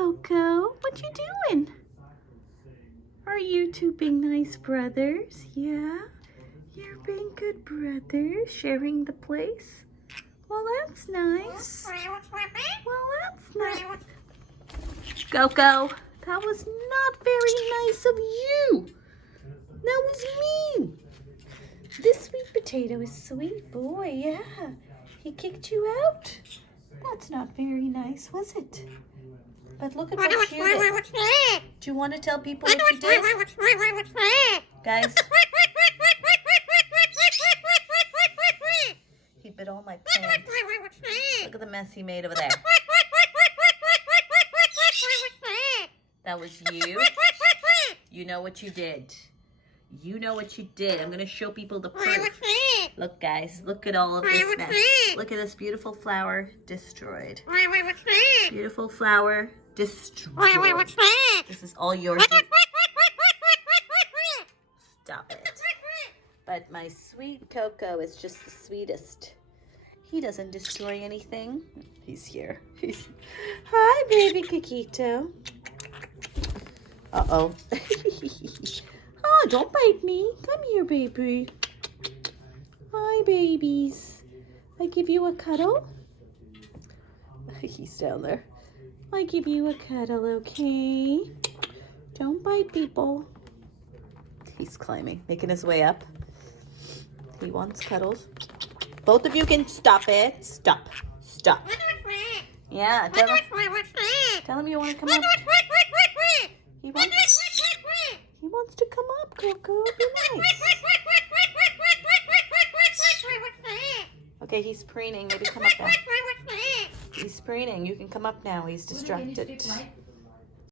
Coco. What you doing? Are you two being nice brothers? Yeah? You're being good brothers, sharing the place? Well, that's nice. Well, that's nice. Coco, that was not very nice of you. That was mean. This sweet potato is sweet boy, yeah. He kicked you out? That's not very nice, was it? But look at what you did. Do you want to tell people what you did? Guys. He bit all my plants. Look at the mess he made over there. That was you. You know what you did. You know what you did. I'm going to show people the proof. Look, guys. Look at all of this mess. Look at this beautiful flower destroyed. Beautiful flower destroyed. This is all yours. Stop it. But my sweet Coco is just the sweetest. He doesn't destroy anything. He's here. Hi, baby Kikito. Uh-oh. Oh, don't bite me. Come here, baby. Hi, babies. I give you a cuddle? He's down there. I give you a cuddle, okay? Don't bite people. He's climbing, making his way up. He wants cuddles. Both of you can stop it. Stop. Stop. Yeah, tell him you want to come up. He wants to come up, Coco. Be nice. Okay, he's preening. Maybe come up now. He's preening. You can come up now. He's distracted.